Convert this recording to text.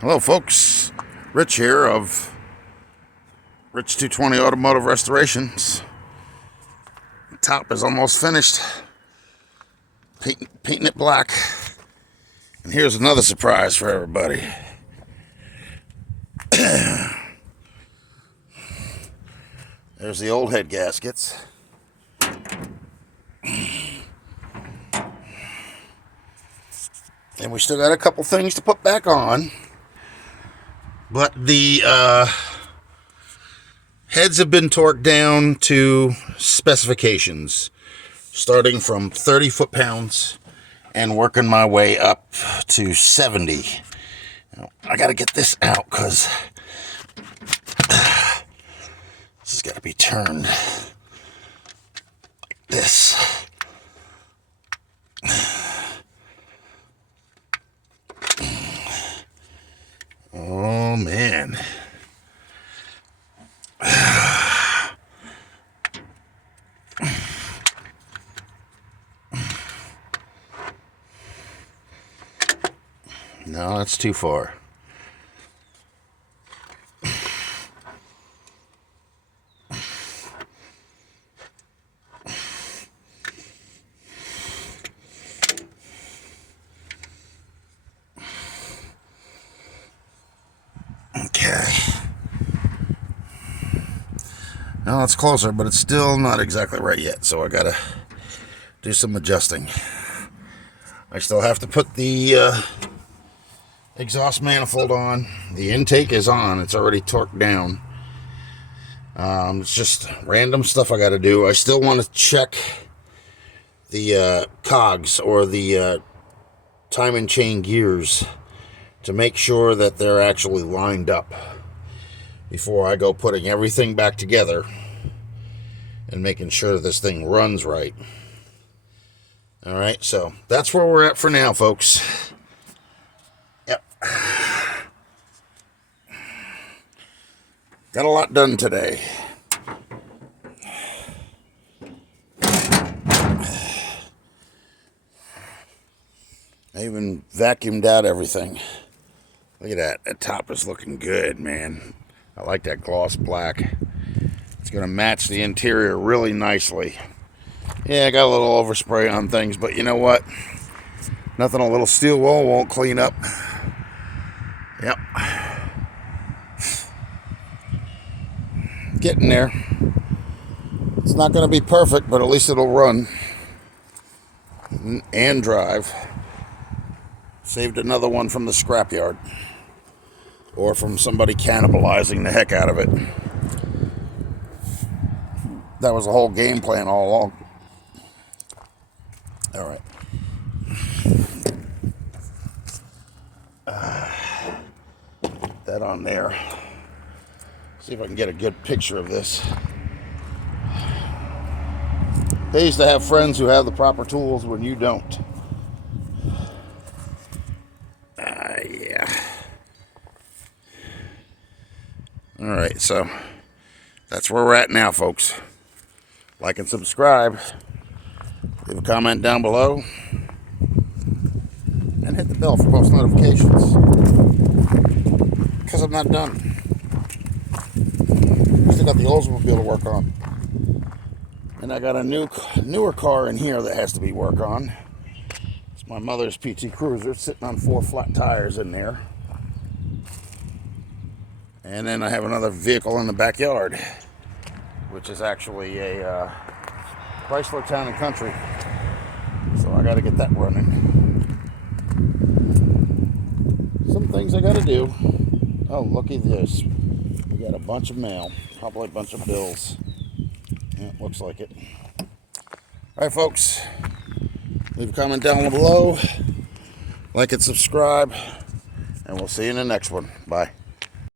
Hello folks, Rich here of Rich 220 Automotive Restorations. The top is almost finished, painting it black. And here's another surprise for everybody. There's the old head gaskets. And we still got a couple things to put back on. But the heads have been torqued down to specifications, starting from 30 foot-pounds and working my way up to 70. Now, I got to get this out because this has got to be turned like this. Oh, man. No, that's too far. Okay. Now it's closer, but it's still not exactly right yet, so I gotta do some adjusting. I still have to put the exhaust manifold on. The intake is on. It's already torqued down. It's just random stuff I gotta do. I still want to check the cogs, or the time and chain gears, to make sure that they're actually lined up before I go putting everything back together and making sure this thing runs right. Alright, so that's where we're at for now, folks. Yep. Got a lot done today. I even vacuumed out everything. Look at that. That top is looking good, man. I like that gloss black. It's going to match the interior really nicely. Yeah, I got a little overspray on things, but you know what? Nothing a little steel wool won't clean up. Yep. Getting there. It's not going to be perfect, but at least it'll run and drive. Saved another one from the scrapyard, or from somebody cannibalizing the heck out of it. That was the whole game plan all along. All right. That on there. See if I can get a good picture of this. Pays to have friends who have the proper tools when you don't. Yeah. All right, so that's where we're at now, folks. Like and subscribe. Leave a comment down below. And hit the bell for post notifications. Because I'm not done. Still got the Oldsmobile to work on. And I got a newer car in here that has to be worked on. It's my mother's PT Cruiser, sitting on 4 flat tires in there. And then I have another vehicle in the backyard, which is actually a Chrysler Town and Country. So I got to get that running. Some things I got to do. Oh, look at this. We got a bunch of mail. Probably a bunch of bills. Yeah, looks like it. Alright, folks. Leave a comment down below. Like and subscribe. And we'll see you in the next one. Bye.